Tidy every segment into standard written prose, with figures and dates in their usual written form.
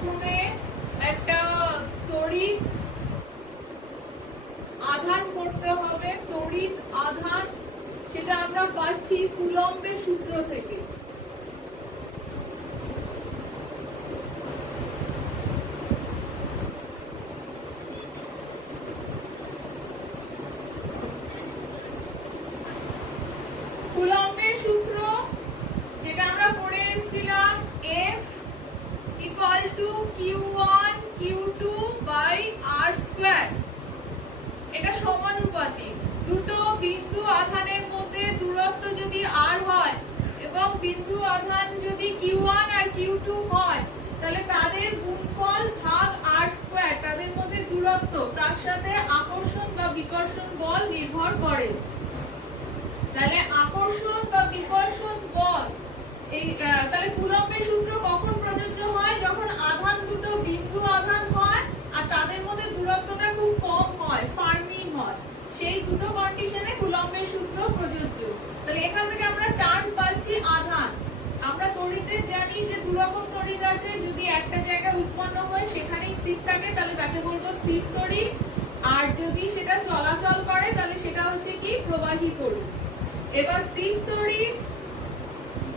প্রথমে একটা তড়িৎ আধান করতে হবে। তড়িৎ আধান সেটা আমরা পাচ্ছি কুলম্বের সূত্র থেকে। কুলম্বের সূত্র যেটা আমরা পড়ে এসেছিলাম, F equal to Q1 Q2 by R square। এটা সমানুপাতিক। দুটো বিন্দু আধানের মধ্যে দূরত্ব যদি R হয় এবং বিন্দু আধান যদি Q1 আর Q2 হয়, তাহলে তাদের গুণফল ভাগ R স্কয়ার, তাদের মধ্যে দূরত্ব, তার সাথে আকর্ষণ বা বিকর্ষণ বল নির্ভর করে। তাহলে আকর্ষণ বা বিকর্ষণ বল তাহলে কুলম্বের সূত্র কখন প্রযোজ্য হয়? যখন আধান দুটো বিন্দু আধান হয় আর তাদের মধ্যে দূরত্বটা খুব কম হয়, ফার্মি হয়, সেই দুটো কন্ডিশনে কুলম্বের সূত্র প্রযোজ্য। তাহলে এখান থেকে আমরা টার্ম পাচ্ছি আধান। আমরা তড়িতের জানি যে দুরকম তড়িৎ আছে, যদি একটা জায়গায় উৎপন্ন হয় সেখানেই স্থির থাকে তাহলে তাকে বলবো স্থির তড়িৎ, আর যদি সেটা চলাচল করে তাহলে সেটা হচ্ছে কি প্রবাহী তড়িৎ। এবার স্থির তড়িৎ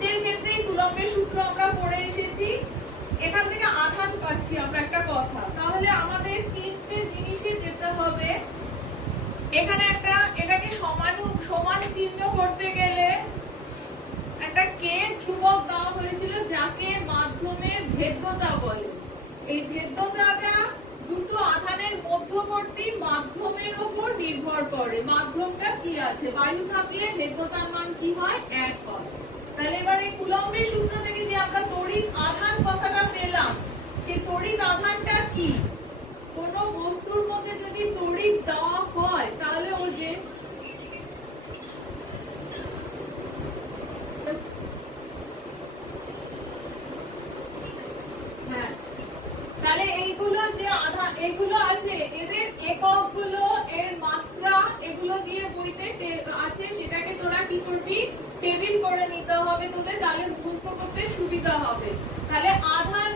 এর ক্ষেত্রে কুলম্বের সূত্র আমরা পড়ে এসেছি। এখান থেকে আধান পাচ্ছি আমরা একটা কথা। তাহলে আমাদের তিনটে জিনিসে যেতে হবে। এখানে একটা এটাকে সমান চিহ্ন করতে গেলে একটা কে ধ্রুবক দেওয়া হয়েছিল, যাকে মাধ্যমের ভেদ্যতা বলে। এই ভেদ্যতাটা দুটো আধানের মধ্যবর্তী মাধ্যমের উপর নির্ভর করে। মাধ্যমটা কি আছে? বায়ু থাকলে ভেদ্যতার মান কি হয়? 1 হয়। তাহলে এবারে কুলম্বের সূত্র থেকে যে আমরা তড়িৎ আধান কথাটা পেলাম, সেই তড়িৎ আধানটা কি? কোন বস্তুর মধ্যে যদি তড়িৎ দেওয়া হয় তাহলে ও যে তাহলে এইগুলো যে আধান এগুলো আছে, এদের এককগুলো, এর মাত্রা, এগুলো দিয়ে বইতে আছে, সেটাকে তোরা কি করবি? টেবিল করে নিতে হবে তোদের, তাহলে মুখস্থ করতে সুবিধা হবে। তাহলে আধান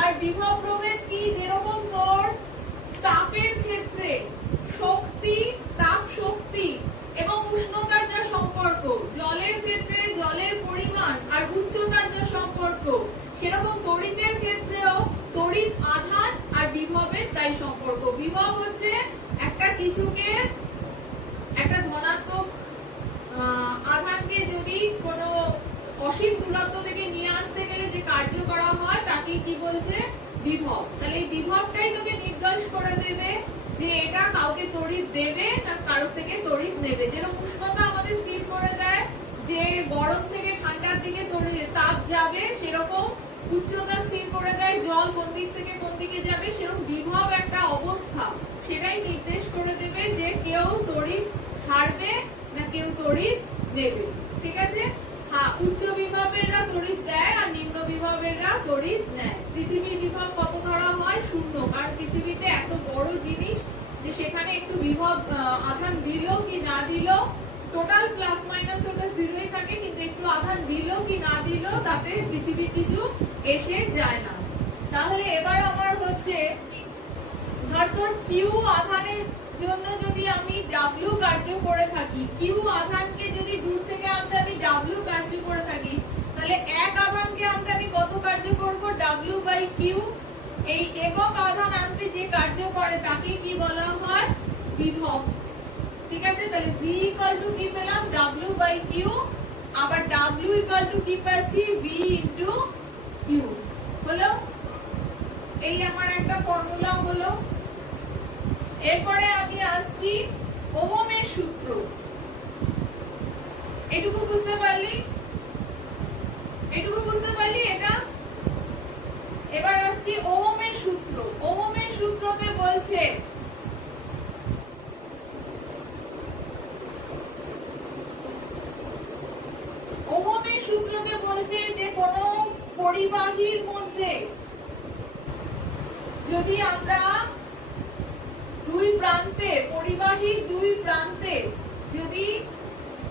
আর বিভব প্রভেদ কি? যেরকম তোর তাপের ক্ষেত্রে শক্তি, তাপ শক্তি এবং উষ্ণতার যা সম্পর্ক, জলের ক্ষেত্রে জলের পরিমাণ আর উচ্চতার যা সম্পর্ক, সেরকম তড়িতের ক্ষেত্রেও তড়িৎ আধান আর বিভবের তাই সম্পর্ক। বিভব হচ্ছে একটা কিছুকে, একটা ধনাত্মক আধানকে যদি কোনো অসীম দূরত্ব থেকে নিয়ে আসতে গেলে যে কার্য করা হয় তাকে কি বলছে? বিভব। তাহলে এই বিভবটাই তোকে নির্দেশ করে দেবে যে এটা কাউকে তড়িৎ দেবে না কারোর থেকে তড়িৎ নেবে। যেরকম উষ্ণতা আমাদের স্থির করে দেয় যে গরম থেকে ঠান্ডার দিকে তাপ যাবে, সেরকম উচ্চতা স্থির করে দেয় জল কোন দিক থেকে কোন দিকে যাবে। সেরকম বিভব একটা অবস্থা, সেটাই নির্দেশ করে দেবে যে কেউ তড়িৎ ছাড়বে না কেউ তড়িৎ নেবে। ঠিক আছে? হ্যাঁ, উচ্চ বিভবেররা তড়িৎ দেয় আর নিম্ন বিভবেররা তড়িৎ নেয়। পৃথিবীর বিভব কত ধরা হয়? 0, কারণ পৃথিবীতে এত বড় জিনিস যে সেখানে একটু বিভব আধান দিল কি না দিল, টোটাল প্লাস মাইনাস ওটা 0ই থাকে, কিন্তু একটু আধান দিল কি না দিল তাতে পৃথিবীর কিছু এসে যায় না। তাহলে এবার আমার হচ্ছে ধর তোর কিউ আধানের জন্য যদি আমি ডাব্লিউ কার্য করে থাকি, কিউ আধানকে যদি দূর থেকে আনতে আমি ডাব্লিউ কার্য করে থাকি, তাহলে এক আধানকে আনতে আমি কত কার্য করব? W by Q. এই একক আধান আনতে যে কার্য করে তাকে কি বলা হয়? বিভব। ঠিক আছে? তাহলে V ইকুয়াল টু কি পেলাম? W by Q. আবার W ইকুয়াল টু কি পাচ্ছি? V into Q. হলো? এই আমার একটা ফর্মুলা হলো। এরপরে আমি আসছি ওহমের সূত্র। এটুকু বুঝতে পারলি? এটুকু বুঝতে পারলি এটা? এবার আসছি ওহমের সূত্র। ওহমের সূত্রতে বলছে যে কোনো পরিবাহীর মধ্যে যদি আমরা দুই প্রান্তে, পরিবাহীর দুই প্রান্তে যদি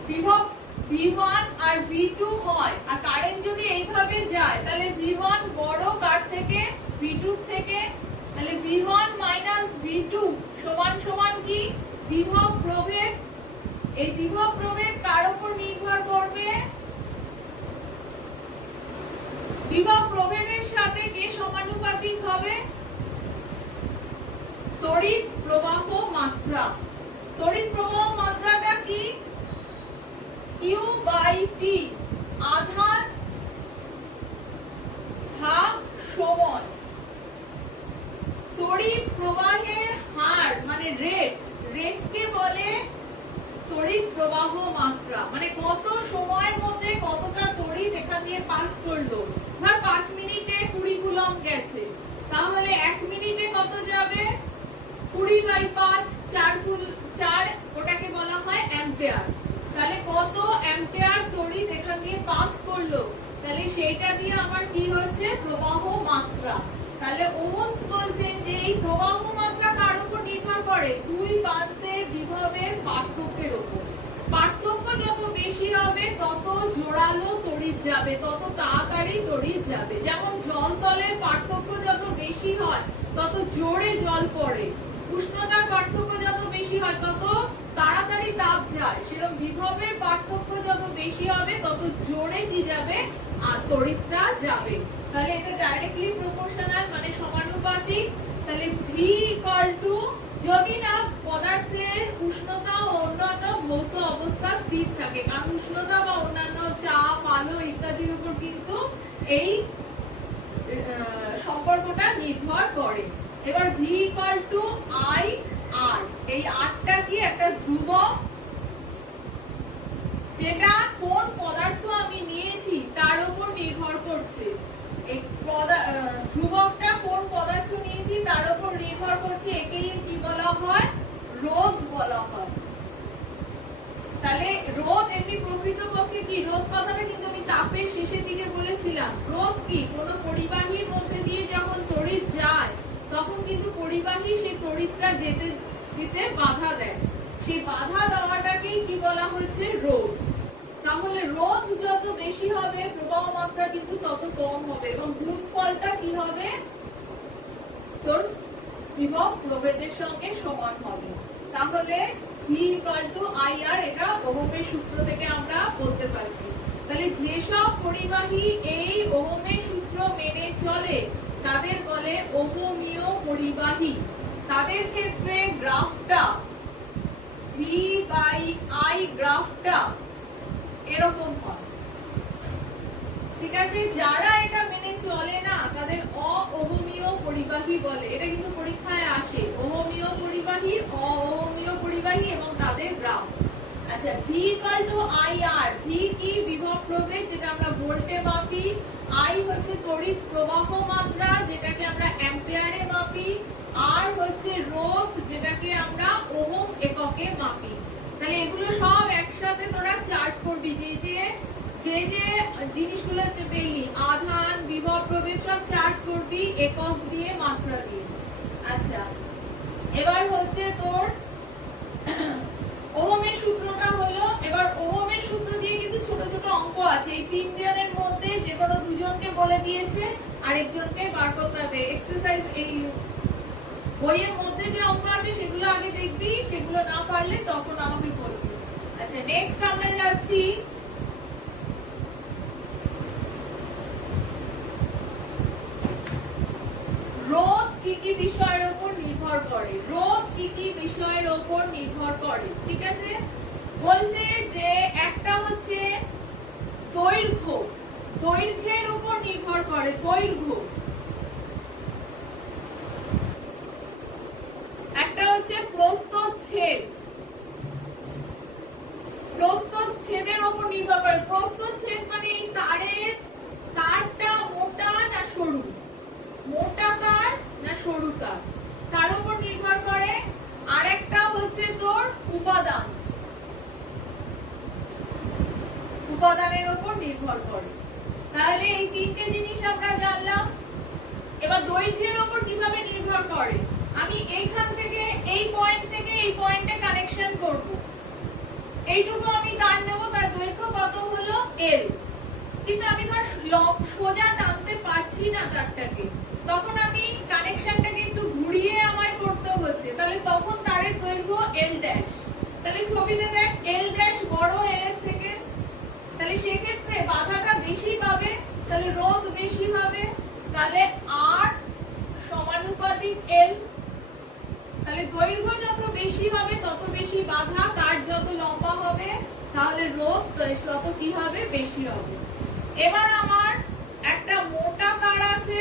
বিভব V1 আর V2 হয় আর কারেন্ট যদি এইভাবে যায়, তাহলে V1 বড় কার থেকে? সমান কি বিভব প্রভেদ। এই বিভব প্রভেদ কার উপর নির্ভর করবে? বিভব প্রভেদের সাথে কে সমানুপাতিক হবে? তড়িৎ প্রবাহ মাত্রা। তড়িৎ প্রবাহ মাত্রাটা কি? Q/T, আধান ভাগ সময়। তড়িৎ প্রবাহের হার মানে রেটকে বলে তড়িৎ প্রবাহ মাত্রা। মানে কত সময়ের মধ্যে কতটা তড়িৎ এখান দিয়ে পাস করলো। ধর 5 মিনিটে 20 কুলম্ব গেছে, তাহলে 1 মিনিটে কত যাবে? 20/5, 4 ওটাকে বলা হয় অ্যাম্পিয়ার। তাহলে কত অ্যাম্পিয়ার তড়িৎ এখান দিয়ে পাস করলো, তাহলে সেইটা দিয়ে আমার কি হচ্ছে? প্রবাহ মাত্রা। তাহলে ওহমস বলছেন যে এই প্রবাহ মাত্রা কার উপর নির্ভর করে? দুই প্রান্তের বিভবের পার্থক্যের উপর। পার্থক্য যত বেশি হবে তত জোরালো তড়িৎ যাবে, তত তাড়াতাড়ি তড়িৎ যাবে। যেমন জল তলের পার্থক্য যত বেশি হয় তত জোরে জল পড়ে, উষ্ণতার পার্থক্য যত বেশি হয় তত তাড়াতাড়ি তাপ যায়। সেরকম বিভবের পার্থক্য যত বেশি হবে তত জোরে কি যাবে? আর তড়িৎটা যাবে। তাহলে এটা ডাইরেক্টলি প্রপোর্শনাল মানে সমানুপাতিক। তাহলে V যদি না পদার্থের উষ্ণতা ও অন্যান্য ভৌত অবস্থা স্থির থাকে, কারণ উষ্ণতা বা অন্যান্য চাপ, আলো ইত্যাদির উপর কিন্তু এই সম্পর্কটা নির্ভর করে। এবার V I R, এই আরটা কি? একটা ধ্রুবক, যেটা কোন পদার্থ আমি নিয়েছি তার উপর নির্ভর করছে। এই ধ্রুবকটা কোন পদার্থ নিয়েছি তার উপর নির্ভর করছে। একেই কি বলা হয়? রোধ বলা হয়। তাহলে রোধ এমনি প্রকৃতপক্ষে কি? রোধ কথাটা কিন্তু আমি তাপের শেষের দিকে বলেছিলাম। রোধ কি? কোন পরিবাহীর মধ্যে দিয়ে যখন তড়িৎ যায় তখন কিন্তু পরিবাহী সেই তড়িৎটা যেতে দিতে বাধা দেয়। সেই বাধা দেওয়াটাকেই কি বলা হচ্ছে? রোধ। তাহলে রোধ যত বেশি হবে প্রবাহ মাত্রা কিন্তু তত কম হবে, এবং গুণফলটা কি হবে? তোর বিভব প্রভেদের সঙ্গে সমান হবে। তাহলে V IR, এটা ওহমের সূত্র থেকে আমরা বলতে পারছি। তাহলে যেসব পরিবাহী এই ওহমের সূত্র মেনে চলে তাদের বলে ওহমীয় পরিবাহী। তাদের ক্ষেত্রে গ্রাফটা V/I গ্রাফটা এরকম হয়। ঠিক আছে? যারা এটা মেনে চলে না তাদের অওহমীয় পরিবাহী বলে। এটা কিন্তু পরীক্ষায় আসে, ওহমীয় পরিবাহী, অওহমীয় পরিবাহী এবং তাদের গ্রাফ। আচ্ছা, V IR, V কি? বিভব প্রভেদ, যেটা আমরা ভোল্টে মাপি। I হচ্ছে তড়িৎ প্রবাহ মাত্রা, যেটাকে আমরা অ্যাম্পিয়ারে মাপি। R হচ্ছে রোধ, যেটাকে আমরা ওহম এককে মাপি। তাহলে এগুলো সব একসাথে তোরা চার্ট করবি। যে জিনিসগুলো হচ্ছে পেলি, আধান, বিভব প্রভেদ, সব চার্ট করবি একক দিয়ে, মাত্রা দিয়ে। আচ্ছা, এবার হচ্ছে তোর ওহমের সূত্রটা হলো। এবার ওহমের সূত্র দিয়ে কিন্তু ছোট ছোট অঙ্ক আছে। এই তিনজনের মধ্যে যে কোনো দুজনকে বলে দিয়েছে, আরেকজনকে বার করতে হবে। এক্সারসাইজ এই বইয়ের মধ্যে যে অঙ্ক আছে সেগুলো আগে দেখবি, সেগুলো না পারলে তখন আমাকে বলবি। আচ্ছা, নেক্সট আমরা যাচ্ছি রোধ কি কি বিষয়ের উপর নির্ভর করে। রোধ কি কি বিষয়ের উপর নির্ভর করে? ঠিক আছে, বলছে যে একটা হচ্ছে দৈর্ঘ্য, দৈর্ঘ্যের উপর নির্ভর করে। দৈর্ঘ্য। একটা হচ্ছে প্রস্থচ্ছেদ, প্রস্থচ্ছেদের উপর নির্ভর করে। প্রস্থচ্ছেদ মানে এই তারটা মোটা না সরু, মোটা তার না সরু তার, তার উপর নির্ভর করে। আরেকটা হচ্ছে তোর উপাদান, উপাদানের উপর নির্ভর করে। তাহলে এই তিনটে জিনিস আমরা জানলাম। এবার দৈর্ঘ্যের উপর কিভাবে নির্ভর করে? আমি এইখান থেকে এই পয়েন্ট থেকে এই পয়েন্টে কানেকশন করব, এইটুকু আমি তার নেব, তার দৈর্ঘ্য কত হলো? L। কিন্তু আমি ধর সোজা টানতে পারছি না তারটাকে, তখন আমি কানেকশনটাকে একটু ঘুরিয়ে আমায় করতে হচ্ছে, তাহলে তখন তারের তাহলে আর সমানুপাতিক এল। তাহলে দৈর্ঘ্য যত বেশি হবে তত বেশি বাধা, তার যত লম্বা হবে তাহলে রোধ তত কি হবে, বেশি হবে। এবার আমার একটা মোটা তার আছে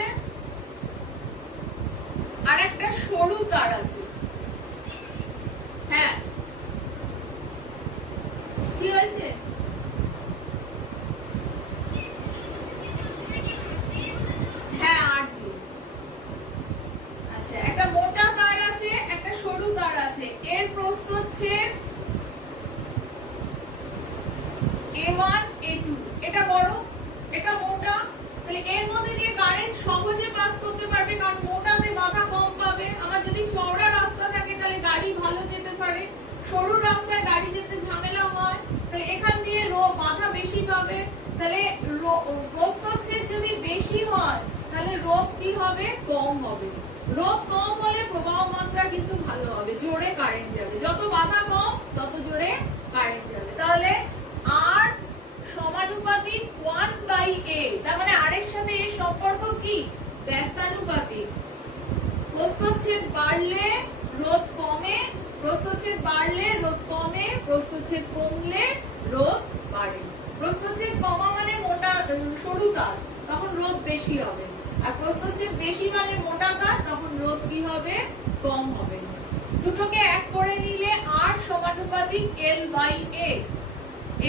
আর একটা সরু তার আছে। হ্যাঁ, কি হয়েছে? হ্যাঁ, আচ্ছা, একটা মোটা তার আছে, একটা সরু তার আছে। এর প্রস্থচ্ছেদ A1 A2, এটা বড়, এটা মোটা। তাহলে এর মধ্যে দিয়ে কারেন্ট সহজে পাস করতে পারবে, কারণ মোটাতে বাধা কম পাবে। আমার যদি চওড়া রাস্তা থাকে তাহলে গাড়ি ভালো যেতে পারে, সরু রাস্তায় গাড়ি যেতে ঝামেলা হয়, তাহলে এখান দিয়ে বাধা বেশি পাবে। তাহলে প্রস্থচ্ছেদ যদি বেশি হয় তাহলে রোধ কি হবে, কম হবে। রোধ কম হলে প্রবাহ মাত্রা কিন্তু ভালো হবে, জোরে কারেন্ট যাবে। যত বাধা কম তত জোরে কারেন্ট যাবে। তাহলে আর সমানুপাতিক 1/a, তার মানে আর এর সাথে এর সম্পর্ক কি, ব্যস্তানুপাতিক। প্রস্থচ্ছেদ বাড়লে রোধ কমে, প্রস্থচ্ছেদ বাড়লে রোধ কমে, প্রস্থচ্ছেদ কমলে রোধ বাড়ে। প্রস্থচ্ছেদ কমা মানে মোটা সরু তার, তখন রোধ বেশি হবে। আর প্রস্থচ্ছেদ বেশি মানে মোটা তার, তখন রোধ কি হবে, কম হবে। দুটোকে এক করে নিলে আর সমানুপাতিক L/A।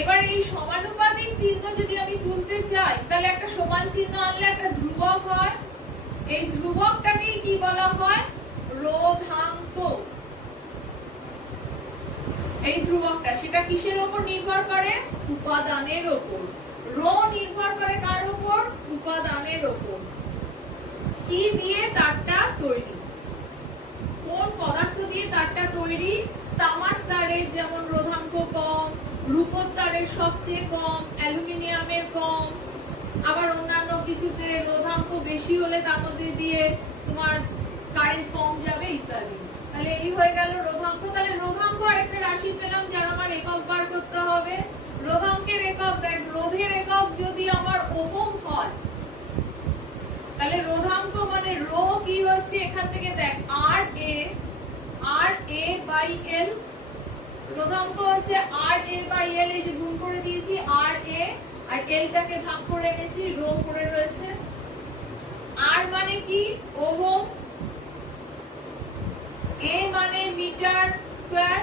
এবার এই সমানুপাতিক চিহ্ন যদি আমি তুলতে চাই তাহলে একটা সমান চিহ্ন আনলে একটা ধ্রুবক হয়। এই ধ্রুবকটাকেই কি বলা হয়, রোধাঙ্ক। এই ধ্রুবকটা, সেটা কিসের উপর নির্ভর করে, উপাদানের উপর। রো নির্ভর করে কার উপর, উপাদানের উপর। কি দিয়ে তারটা তৈরি, কোন পদার্থ দিয়ে তারটা তৈরি। তামার তারের যেমন রোধাঙ্ক কম, রূপোর তারের সবচেয়ে কম, অ্যালুমিনিয়ামের কম, আবার অন্যান্য কিছুতে রোধাঙ্ক বেশি হলে তার মধ্যে দিয়ে তোমার কারেন্ট কম যাবে ইত্যাদি। তাহলে এই হয়ে গেল রোধাঙ্ক। তাহলে রোধাঙ্ক আরেকটা রাশি পেলাম যার আমার একক বার করতে হবে। রোধাঙ্কের একক, দেখ রোধের একক যদি আমার ওহম হয় তাহলে রোধাঙ্ক মানে রো কি হচ্ছে, এখান থেকে দেখ RA/L। রোধাঙ্ক হচ্ছে RA/L, এই যে গুণ করে দিয়েছি RA, আর L টাকে ভাগ করে এনেছি, রো করে রয়েছে। R মানে কি, ওহম। A মানে মিটার স্কয়ার,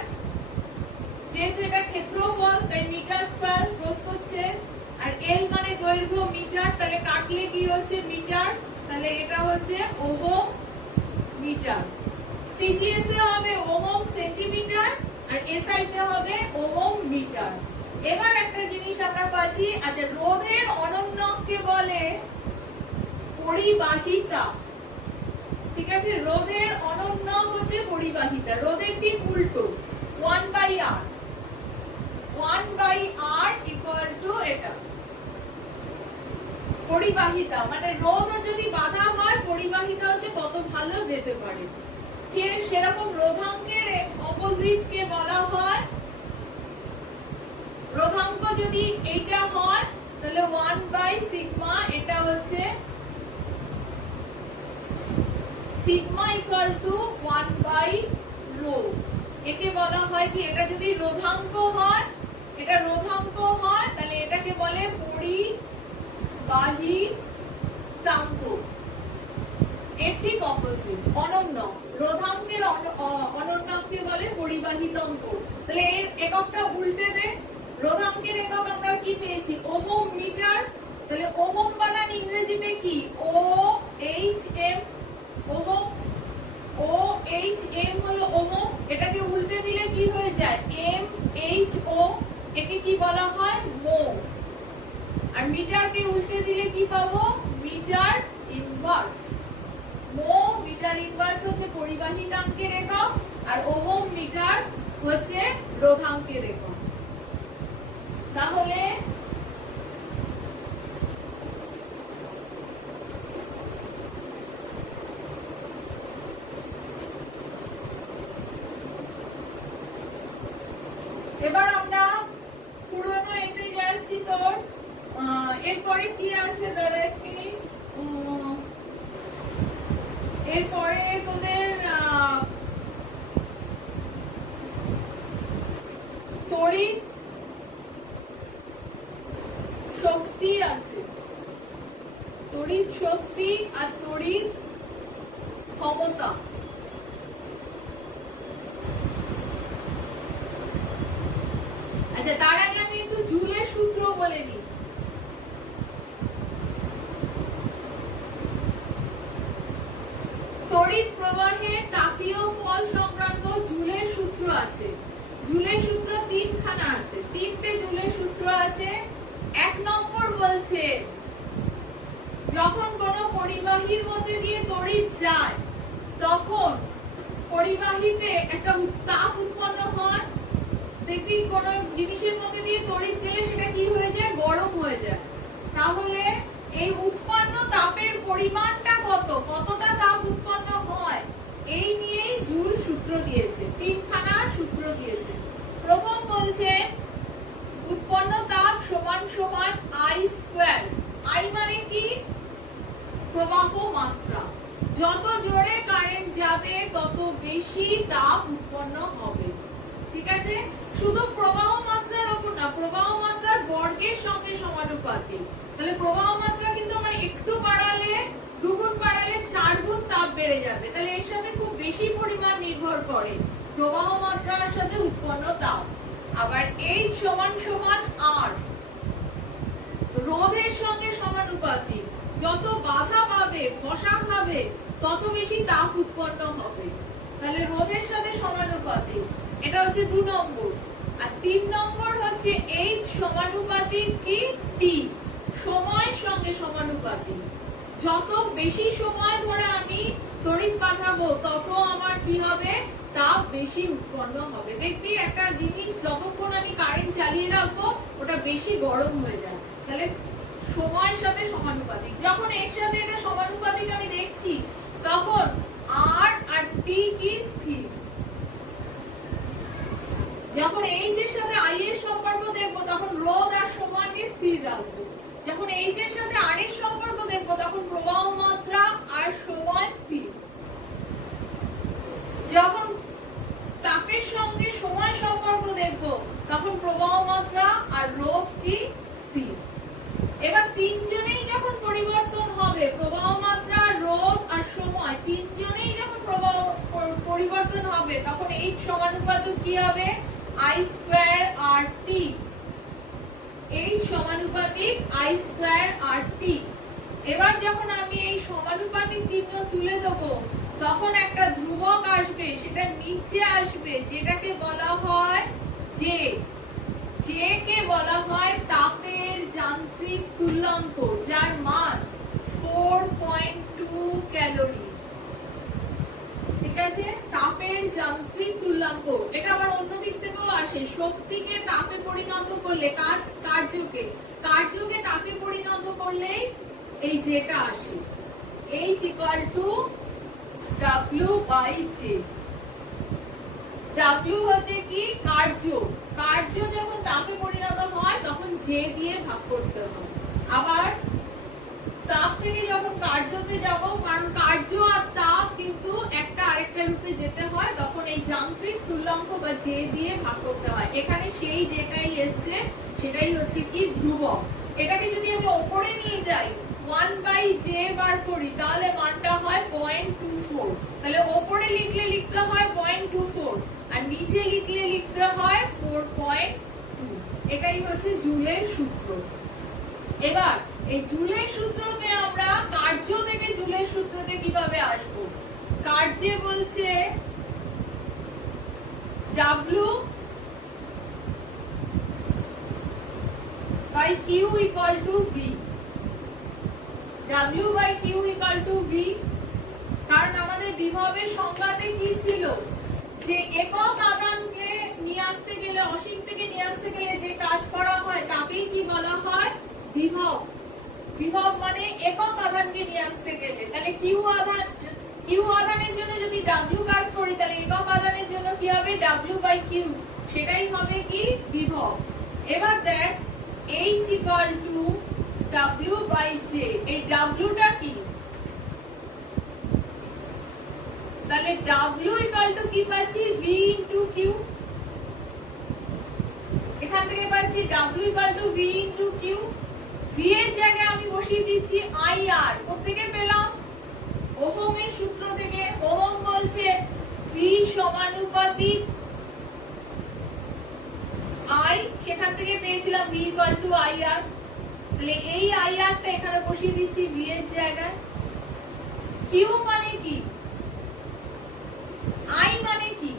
যেহেতু এটা ক্ষেত্রফল তাই মিটার স্কয়ার প্রস্থচ্ছেদ। আর L মানে দৈর্ঘ্য, মিটার, তাহলে কাটলে কি হচ্ছে, মিটার, তাহলে এটা হচ্ছে ওহম মিটার। সিজিএস এ হবে ওহম সেন্টিমিটার, আর এসআই তে হবে ওহম মিটার। এবার একটা জিনিস আমরা পাচ্ছি, আচ্ছা রোধের অনন্যককে বলে পরিবাহিতা। ঠিক আছে, রোধের অনন্যক হচ্ছে পরিবাহিতা। রোধের ঠিক উল্টো, 1/R। 1/R ইকুয়াল টু এটা পরিবাহিতা। মানে রোধ যদি বাধা হয়, পরিবাহিতা হচ্ছে কত ভালো যেতে পারে। ঠিক সেরকম রোধাঙ্কের অপোজিট কে বলা হয়, রোধাঙ্ক যদি এইটা হয় তাহলে 1/σ, এটা হচ্ছে সিগমা ইকুয়াল টু 1/ρ। একে বলা হয় কি, এটা যদি রোধাঙ্ক হয়, এটা রোধাঙ্ক হয় তাহলে এটাকে বলে পরিবাহিতাঙ্ক। এর ঠিক অপোজিট অনন্যক। রোধাঙ্কের অনন্যককে বলে পরিবাহিতাঙ্ক। তাহলে এর এককটা উল্টে দে। রোধাঙ্কের একক আমরা কি পেয়েছি, ওহম মিটার। তাহলে ওহম বানান ইংরেজিতে কি, OHM। ওহম, OHM হলো ওহম। এটাকে উল্টে দিলে কি হয়ে যায়, MHO। একে কি বলা হয়, মো। আর মিটারকে উল্টে দিলে কি পাবো, মিটার ইনভার্স। মো মিটার ইনভার্স হচ্ছে পরিবাহিতাঙ্কের একক, আর ওহম মিটার হচ্ছে রোধাঙ্কের একক। তাহলে এবার আমরা পুরনো এতে যাচ্ছি। তোর এরপরে কি আছে, দাঁড়া এক মিনিট। এরপরে তোদের তড়িৎ শক্তি আছে, তড়িৎ শক্তি আর তড়িৎ ক্ষমতা। আচ্ছা, তার আগে আমি একটু জুলের সূত্র বলে নিই। তড়িৎ প্রবাহের তাপীয় ফল সংক্রান্ত জুলের সূত্র আছে। জুলের সূত্র তিনখানা আছে, তিনটে জুলের সূত্র আছে। 1 নম্বর বলছে যখন কোনো পরিবাহীর মধ্যে দিয়ে তড়িৎ যায় তখন পরিবাহীতে একটা তাপ উৎপন্ন হয়। দেখবি কোনো জিনিসের মধ্যে দিয়ে তড়িৎ গেলে সেটা কি হয়ে যায়, গরম হয়ে যায়। তাহলে এই উৎপন্ন তাপের পরিমাণটা কতটা তাপ উৎপন্ন হয়, এই নিয়েই জুল সূত্র দিয়েছে, তিনখানা সূত্র দিয়েছে। প্রথম বলছে উৎপন্ন তাপ সমান সমান I স্কয়ার। I মানে কি, প্রবাহ মাত্রা। যত জোরে কারেন্ট যাবে তত বেশি তাপ উৎপন্ন হবে। ঠিক আছে, শুধু প্রবাহ মাত্রার উপর না, প্রবাহ মাত্রার বর্গের সঙ্গে সমানুপাতিক। তাহলে প্রবাহ মাত্রা কিন্তু আমার একটু বাড়ালে, দুগুণ বাড়ালে 4 গুণ তাপ বেড়ে যাবে। তাহলে এর সাথে খুব বেশি পরিমাণ নির্ভর করে প্রবাহ মাত্রার সাথে উৎপন্ন তাপ। আবার H সমান সমান R, রোধের সঙ্গে সমানুপাতিক। যত বাধা পাবে, ঘষা খাবে, তত বেশি তাপ উৎপন্ন হবে। তাহলে রোধের সাথে সমানুপাতিক, এটা হচ্ছে 2 নম্বর। আর 3 নম্বর হচ্ছে H সমানুপাতিক কি, T, সময়ের সঙ্গে সমানুপাতিক। যত বেশি সময় ধরে আমি তড়িৎ পাঠাবো তত আমার কি হবে, তাপ বেশি উৎপন্ন হবে। দেখবি একটা জিনিস যতক্ষণ আমি কারেন্ট চালিয়ে রাখবো ওটা বেশি গরম হয়ে যায়। তাহলে সময়ের সাথে সমানুপাতিক। যখন এর সাথে এটা সমানুপাতিক আমি দেখছি তখন R আর T কি স্থির। যখন H এর সাথে I এর সম্পর্ক দেখবো তখন রোধ আর সময়কে স্থির রাখবো। যখন H এর সাথে R এর সম্পর্ক দেখবো তখন প্রবাহ মাত্রা আর সময় স্থির। যখন তাপের সঙ্গে সময় সম্পর্ক দেখবো তখন প্রবাহ মাত্রা আর রোধ কি স্থির। এবার তিনজনেই যখন পরিবর্তন হবে, প্রবাহ মাত্রা, রোধ আর সময় তিনজনেই যখন প্রবাহ পরিবর্তন হবে তখন এই সমানুপাতিক কি হবে, I স্কয়ার আর T। এই সমানুপাতিক I স্কয়ার আর T। এবার যখন আমি এই সমানুপাতিক চিহ্ন তুলে দেবো তখন একটা ধ্রুবক আসবে, সেটা নিচে আসবে, যেটাকে বলা হয় J। J কে বলা হয় তাপের যান্ত্রিক তুল্যাঙ্ক, যার মান 4.2 ক্যালোরি। ঠিক আছে, তাপের যান্ত্রিক তুল্যাঙ্ক। এটা আবার অন্য দিক থেকেও আসে। শক্তিকে তাপে পরিণত করলে, কার্যকে তাপে পরিণত করলেই এই যেটা আসে, H = W/J। W হচ্ছে কি, কার্য যখন তাপে পরিণত হয় তখন J দিয়ে ভাগ করতে হয়। আবার তাপ থেকে যখন কার্যতে যাব, কারণ কার্য আর তাপ কিন্তু একটা আরেকটা রূপে যেতে হয়, তখন এই যান্ত্রিক তুল্যাঙ্ক বা J দিয়ে ভাগ করতে হয়। এখানে সেই যেটাই এসছে সেটাই হচ্ছে কি, ধ্রুবক। এটাকে যদি আমি উপরে নিয়ে যাই 1/J বার করি তাহলে মানটা হয় 0.24। তাহলে উপরে লিখতে হয় 0.24 আর নিচে লিখতে হয় 4.2। এটাই হচ্ছে জুলের সূত্র। এবার এই জুলের সূত্রতে আমরা কার্য থেকে জুলের সূত্রতে কিভাবে আসবো, কার্যে বলছে W/Q = V। W/Q = V, কারণ আমাদের বিভবের সংজ্ঞাতে কি ছিল, যে একক আধানকে নিয়ে আসতে গেলে, অসীম থেকে নিয়ে আসতে গেলে যে কাজ করা হয় তাকেই কি বলা হয়, বিভব। বিভব মানে একক আধানকে নিয়ে আসতে গেলে। তাহলে কিউ আধানের জন্য যদি W কাজ করি তাহলে একক আধানের জন্য কি হবে, W/Q, সেটাই হবে কি, বিভব। এবার দেখ H = W/J। এই W টা কি, তাহলে W ইকুয়াল টু কি পাচ্ছি V ইনটু Q, এখান থেকে পাচ্ছি W equal to V into Q। V এর জায়গায় আমি বসিয়ে দিচ্ছি IR, কোত্থেকে পেলাম? ওহমের সূত্র থেকে। ওহম বলছে V সমানুপাতিক I, সেখান থেকে পেয়েছিলাম V ইকুয়াল টু IR। তাহলে এই IR টা এখানে বসিয়ে দিচ্ছি V এর জায়গায়। Q মানে কি? I মানে কি?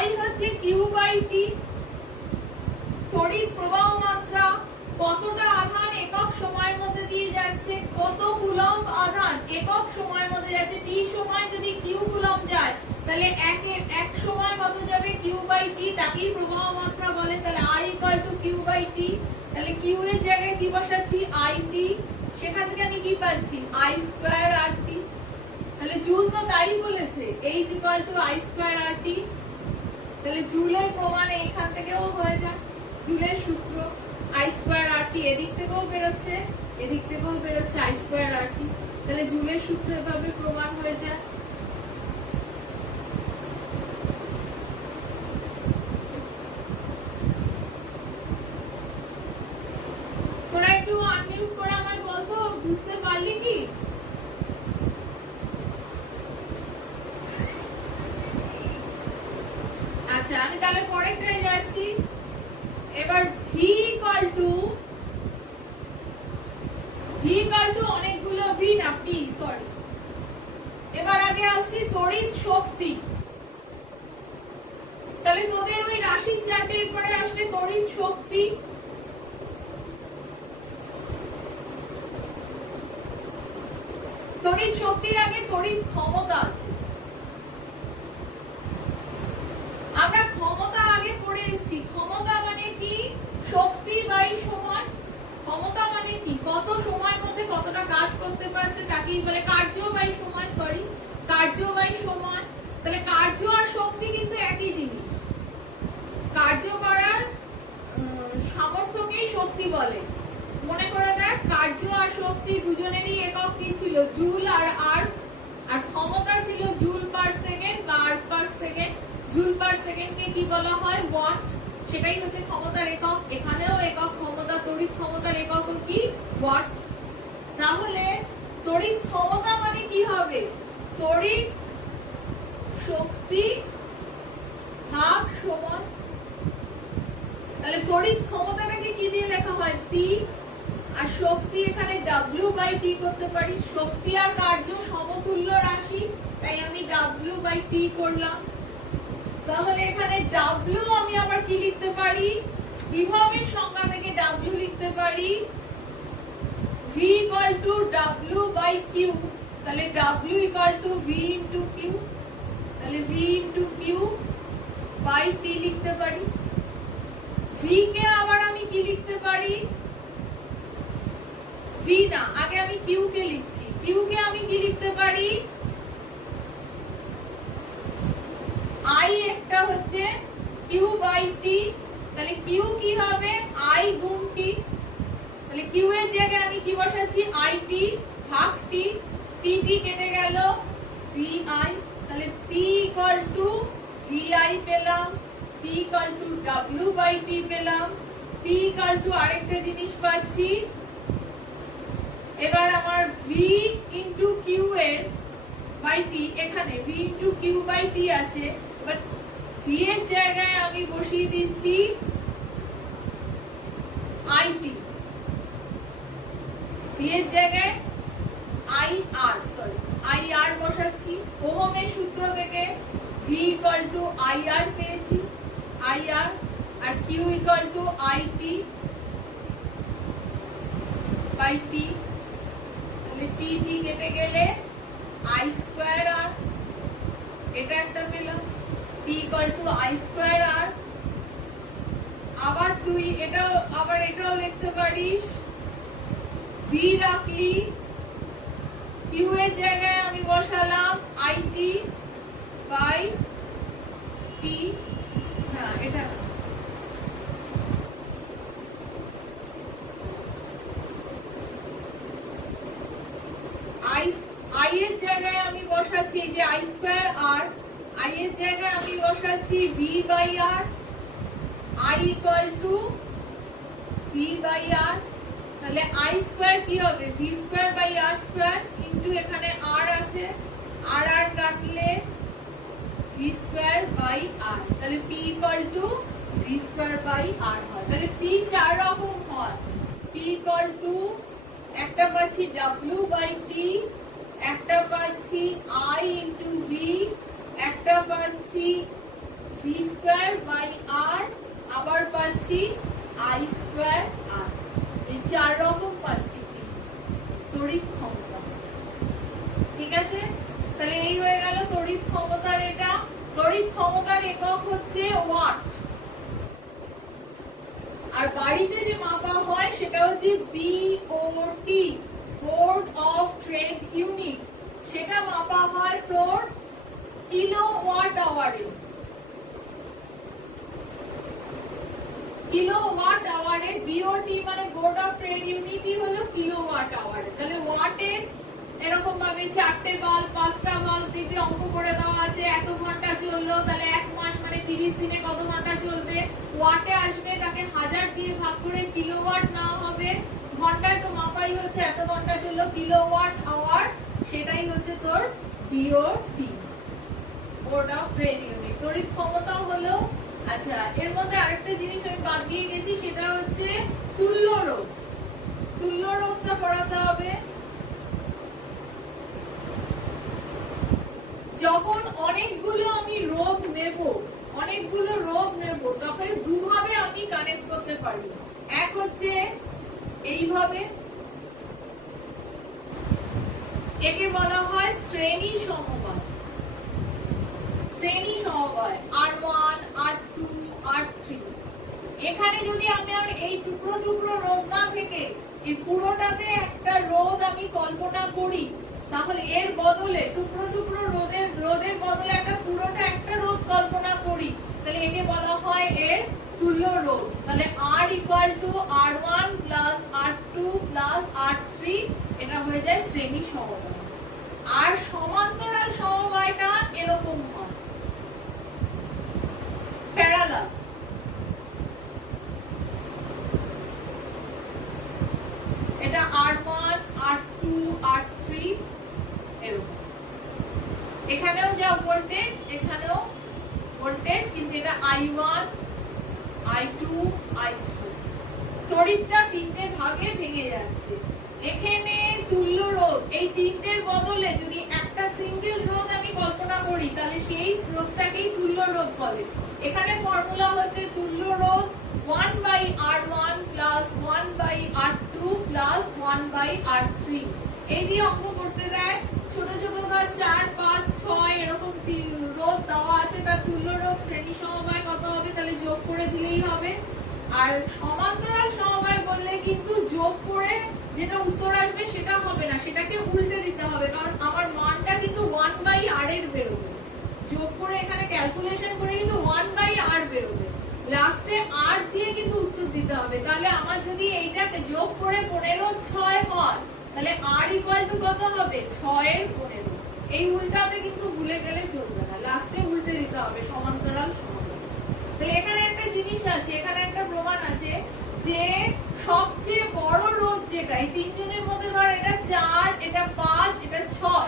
I হচ্ছে Q বাই T, তড়িৎ প্রবাহ মাত্রা, কতটা আধান একক সময়ের মধ্যে দিয়ে যাচ্ছে, কত কুলম্ব আধান একক সময়ের মধ্যে যাচ্ছে। T সময় যদি Q কুলম্ব যায় তাহলে এক সময় কত যাবে Q বাই T, তাকেই প্রবাহ মাত্রা বলে। তাহলে I equal to Q by T। তাহলে Q এর জায়গায় কি বসাচ্ছি? IT, সেখান থেকে আমি কি পাচ্ছি? I square RT। তাহলে জুল তো তাই বলেছে, H equal to I square RT। তাহলে জুলের প্রমাণে এখান থেকেও হয়ে যায়, জুলের সূত্র I স্কয়ার RT, এদিক থেকেও বেরোচ্ছে, এদিক থেকেও বেরোচ্ছে I স্কয়ার RT। তাহলে জুলের সূত্র এভাবে প্রমাণ হয়ে যায়। তোরা একটু আনমিউট করে আমায় বলতো, বুঝতে পারলি কি? আচ্ছা, আমি তাহলে পরেরটায় যাচ্ছি। এবার V ইকুয়াল টু অনেকগুলো V না P, সরি। এবার আগে আসছি তড়িৎ শক্তি। তাহলে তোদের ওই রাশির চার্টের পরে আসলে তড়িৎ শক্তি। তড়িৎ শক্তির আগে তড়িৎ ক্ষমতা আছে। আমরা ক্ষমতা আগে পড়ে এসেছি। ক্ষমতা মানে কি? শক্তি বাই সময়। ক্ষমতা মানে কি? কত সময়ের মধ্যে কতটা কাজ করতে পারছে তাকেই বলে কার্য বাই সময়, সরি, কার্য বাই সময়। তাহলে কার্য আর শক্তি কিন্তু একই জিনিস। কার্য করার সামর্থ্যকেই শক্তি বলে। মনে করে দেখ, কার্য আর শক্তি দুজনেরই একক কি ছিল? জুল আর ক্ষমতা ছিল জুল পার সেকেন্ড বা আর পার সেকেন্ড। জুল পার সেকেন্ডকে কি বলা হয়? ওয়াট। সেটাই হচ্ছে ক্ষমতার একক। এখানেও একক ক্ষমতা, তড়িৎ ক্ষমতার একক কি? ওয়াট। তাহলে তড়িৎ ক্ষমতা মানে কি হবে? তড়িৎ শক্তি ভাগ সময়। তাহলে তড়িৎ ক্ষমতাটাকে কি দিয়ে লেখা হয়? P, আর শক্তি এখানে W বাই T করতে পারি। শক্তি আর কার্য সমতুল্য রাশি, তাই আমি W বাই T করলাম। তাহলে এখানে W আমি আবার কি লিখতে পারি? বিভবের সংজ্ঞা থেকে W লিখতে পারি V equal to W by Q। তাহলে W equal to V into Q। তাহলে V into Q by T লিখতে পারি। V কে আবার আমি কি লিখতে পারি? V না, আগে আমি Q কে লিখছি। Q কে আমি কি লিখতে পারি? I একটা হচ্ছে Q বাই T। তাহলে Q কি হবে? I গুণ T। তাহলে Q এর জায়গায় আমি কি বসাচ্ছি? IT ভাগ T। T কেটে গেল, VI। তাহলে P ইকুয়াল টু VI পেলাম, P equal to W by T পেলাম, P ইকুয়াল টু আরেকটা জিনিস পাচ্ছি। এবার আমার V ইনটু Q এর বাই T, এখানে V into Q by T আছে। এবার V এর জায়গায় আমি বসিয়ে দিচ্ছি IT। V এর জায়গায় IR, সরি, IR বসাচ্ছি। ওহমের সূত্র থেকে V ইকুয়াল টু IR পেয়েছি, IR, আর Q equal to IT by T। তাহলে T কেটে গেলে I স্কয়ার R, এটা একটা পেলাম। T equal to I square R। আবার তুই এটাও লিখতে পারিস। V রাখলি, Q এর জায়গায় আমি বসালাম IT বাই T। না, এটা না, I আই এর জায়গায় আমি বসাচ্ছি এই যে আই স্কয়ার আর, আই এর জায়গায় আমি বসাচ্ছি V by R, I equal to V by R, তাহলে আই স্কয়ার কি হবে V square by R square into এখানে আর আছে, আর আর কাটলে ভি স্কয়ার বাই আর, তাহলে P equal to V square by R হয়। তাহলে পি চার রকম হয়, পি ইকুয়াল টু একটা পাচ্ছি ডাব্লিউ বাই টি, একটা পাচ্ছি আই ইনটু ভি, একটা পাচ্ছি ভি স্কয়ার বাই আর, আবার পাচ্ছি আই স্কয়ার আর। এই চার রকম পাচ্ছি তড়িৎ ক্ষমতা। ঠিক আছে, তাহলে এই হয়ে গেল তড়িৎ ক্ষমতার এটা। তড়িৎ ক্ষমতার একক হচ্ছে ওয়াট, আর বাড়িতে যে মাপা হয় সেটা হচ্ছে BOT, board of trade unit, সেটা মাপা হয় তোর কিলোওয়াট আওয়ারে। কিলোওয়াট আওয়ারে, বিওটি মানে বোর্ড অফ ট্রেড ইউনিটই হলো কিলোওয়াট আওয়ারে। তাহলে ওয়াটে এরকম ভাবে 4টে বাল্ব 5টা বাল্ব দেখবি অঙ্ক করে দেওয়া আছে, এত ঘন্টা চললো, তাহলে 1 মাস মানে 30 দিনে কত ঘন্টা চলবে, ওয়াটে আসবে, তাকে 1000 দিয়ে ভাগ করে কিলোওয়াট নেওয়া হবে, ঘন্টায় তো মাপাই হচ্ছে এত ঘন্টা চললো, কিলোওয়াট আওয়ার, সেটাই হচ্ছে তোর BOT, board of trade unit. তড়িৎ ক্ষমতা হলো, আচ্ছা এর মধ্যে আরেকটা জিনিস আমি বাদ দিয়ে গেছি, সেটা হচ্ছে তুল্য রোধ। তুল্য রোধটা পড়াতে হবে। যখন অনেকগুলো আমি রোধ নেব, অনেকগুলো রোধ নেব, তখন দুভাবে আমি কানেক্ট করতে পারি। এক হচ্ছে এইভাবে, একে বলা হয় শ্রেণী সমবায়। শ্রেণী সমবায় R1 R2 R3। এখানে যদি আমি আর এই টুকরো টুকরো রোধ না থেকে এই পুরোটাতে একটা রোধ আমি কল্পনা করি, তাহলে এর বদলে টুকরো টুকরো রোধের বদলে একটা পুরোটা একটা রোধ কল্পনা করি, তাহলে একে বলা হয় এর তুল্য রোধ। তাহলে R equal to R1 plus R2 plus R3, এটা হয়ে যায় শ্রেণী সমবায়। আর সমান্তরাল সমবায়টা এরকম হয়, প্যারালাল। এটা R1 R2 R3 এরকম। এখানেও যা ভোল্টেজ এখানেও ভোল্টেজ, কিন্তু এটা I1 I2 I3। তড়িৎটা 3টে ভাগে ভেঙে যাচ্ছে। এখানে তুল্য রোধ, এই 3টের বদলে যদি একটা সিঙ্গেল রোধ আমি কল্পনা করি, তাহলে সেই রোধটাকেই তুল্য রোধ বলে। এখানে ফর্মুলা হচ্ছে তুল্য রোধ 1/R1 plus 1/R2 plus 1/R3। এই দিয়ে অঙ্ক করতে দেয়, ছোট ছোট ধর 4 5 6 এরকম রোধ দেওয়া আছে, তার তুল্য রোধ শ্রেণী সমবায় কত হবে, তাহলে যোগ করে দিলেই হবে। আর সমান্তরাল সমবায় বললে কিন্তু যোগ করে যেটা উত্তর আসবে সেটা হবে না, সেটাকে উল্টে দিতে হবে, কারণ আমার মানটা কিন্তু 1/r এর বেরোবে। যোগ করে এখানে ক্যালকুলেশন করে কিন্তু 1/r বেরোবে, লাস্টে r দিয়ে কিন্তু উত্তর দিতে হবে। তাহলে আমার যদি এইটাকে যোগ করে 15 6 হয়, তাহলে r ইকুয়াল টু কত হবে 6 এর 15। এই উল্টাতে কিন্তু ভুলে গেলে চলবে না, লাস্টে উল্টে দিতে হবে সমান্তরাল সমবায়। তাহলে এখানে একটা জিনিস আছে, এখানে একটা প্রমাণ আছে যে সবচেয়ে বড় রোধ যেটা এই তিনজনের মধ্যে, ধর এটা 4 এটা 5 এটা 6,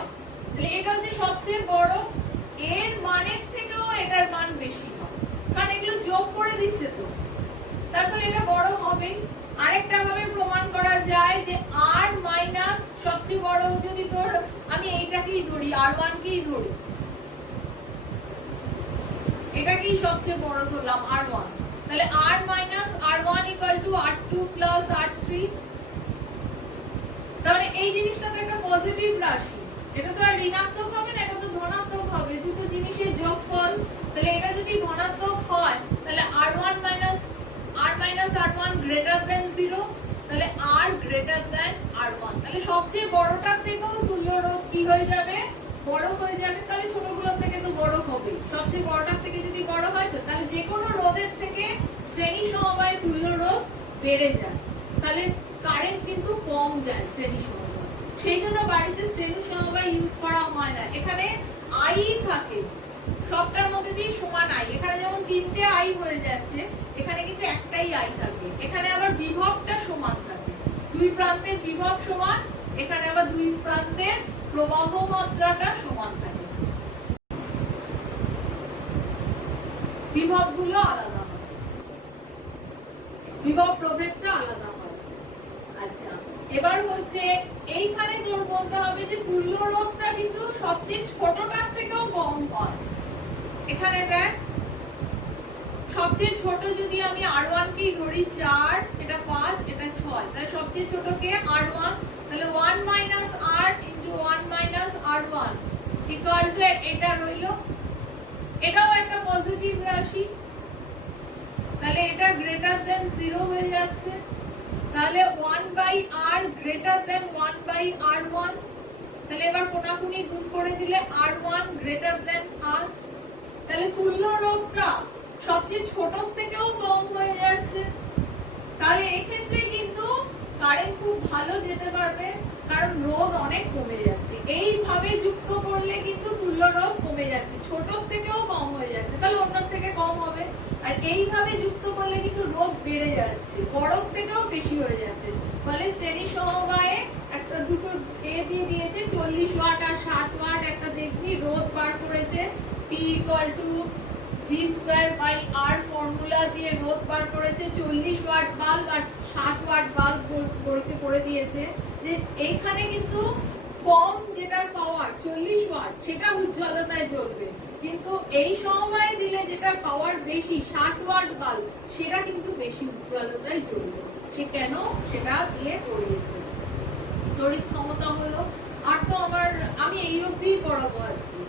তাহলে এটা হচ্ছে সবচেয়ে বড়, এর মানের থেকেও এটার মান বেশি হয়, কারণ এগুলো যোগ করে দিচ্ছে তো, তারপরে এটা বড় হবে। আরেকটা ভাবে প্রমাণ করা যায় যে r মাইনাস সবচেয়ে বড়, যদি তোর আমি এইটাকেই ধরি R1 কেই ধরি, এটাকেই সবচেয়ে বড় ধরলাম R1, তাহলে r minus R1 equal to R2 plus R3। তাহলে এই জিনিসটা তো একটা পজিটিভ রাশি, এটা তো আর ঋণাত্মক হবে না, এটা তো ধনাত্মক হবে, দুটো জিনিসের যোগফল। তাহলে এটা যদি ধনাত্মক হয়, তাহলে R1 minus R1 greater than 0, তাহলে R গ্রেটার দ্যান R1। তাহলে সবচেয়ে বড়টার থেকেও তুল্য রোধ কি হয়ে যাবে, বড় হয়ে যাবে। তাহলে ছোটগুলোর থেকে তো বড় হবে, সবচেয়ে বড়টার থেকে যদি বড় হয়, তাহলে যে কোনো রোধের থেকে শ্রেণী সমবায় তুল্য রোধ বেড়ে যায়, তাহলে কারেন্ট কিন্তু কম যায় শ্রেণী সমবায়। সেই জন্য বাড়িতে শ্রেণী সমবায় ইউজ করা হয় না, এখানে আই থাকে সবটার মধ্যে দিয়ে সমান আই। এখানে যেমন তিনটে আই হয়ে যাচ্ছে, এখানে কিন্তু একটাই আই থাকে। এখানে আবার বিভবটা সমান থাকে, দুই প্রান্তের বিভব সমান, এখানে আবার দুই প্রান্তের প্রবাহ মাত্রাটা সমান থাকে, বিভবগুলো আলাদা হয়, বিভব প্রভেদটা আলাদা হয়। আচ্ছা, এবার হচ্ছে এইখানে তোর বলতে হবে যে তুল্য রোধটা কিন্তু সবচেয়ে ছোটটার থেকেও কম হয়। এখানে দেখ, সবচেয়ে ছোট যদি আমি R1 কেই ধরি 4, এটা 5, এটা 6, তাহলে সবচেয়ে ছোটকে R1, তাহলে 1 - R * 1 - R1 ইকুয়াল টু এটা রইল, এটাও একটা পজিটিভ রাশি, তাহলে এটা গ্রেটার দেন 0 হয়ে যাচ্ছে। তাহলে 1/R গ্রেটার দেন 1/R1, তাহলে এবার কোনাকুনি গুণ করে দিলে R1 গ্রেটার দেন R, তাহলে তুল্য রোধটা সবচেয়ে ছোট থেকেও কম হয়ে যাচ্ছে। তাহলে এক্ষেত্রে কিন্তু কারেন্ট খুব ভালো যেতে পারবে, কারণ রোধ অনেক কমে যাচ্ছে। এইভাবে যুক্ত করলে কিন্তু তুল্য রোধ কমে যাচ্ছে, ছোট থেকেও কম হয়ে যাচ্ছে, তাহলে অন্য থেকে কম হবে। আর এইভাবে যুক্ত করলে কিন্তু রোধ বেড়ে যাচ্ছে, বড় থেকেও বেশি হয়ে যাচ্ছে। ফলে শ্রেণী সমবায়ে একটা দুটো এ দিয়ে দিয়েছে 40 ওয়াট আর 60 ওয়াট, একটা দেখবি রোধ বার করেছে P = V²/R ফর্মুলা দিয়ে রোধ বার করেছে। 40 ওয়াট বাল্ব আর 60 ওয়াট বাল্ব বলতে করে দিয়েছে যে এইখানে কিন্তু কম যেটার পাওয়ার 40 ওয়াট সেটা উজ্জ্বলতায় জ্বলবে, কিন্তু এই সমবায়ে দিলে যেটার পাওয়ার বেশি 60 ওয়াট বাল্ব সেটা কিন্তু বেশি উজ্জ্বলতায় জ্বলবে। সে কেন সেটা দিয়ে করিয়েছে। তড়িৎ ক্ষমতা হলো, আর তো আমি এই অবধি পড়াবো আজকে।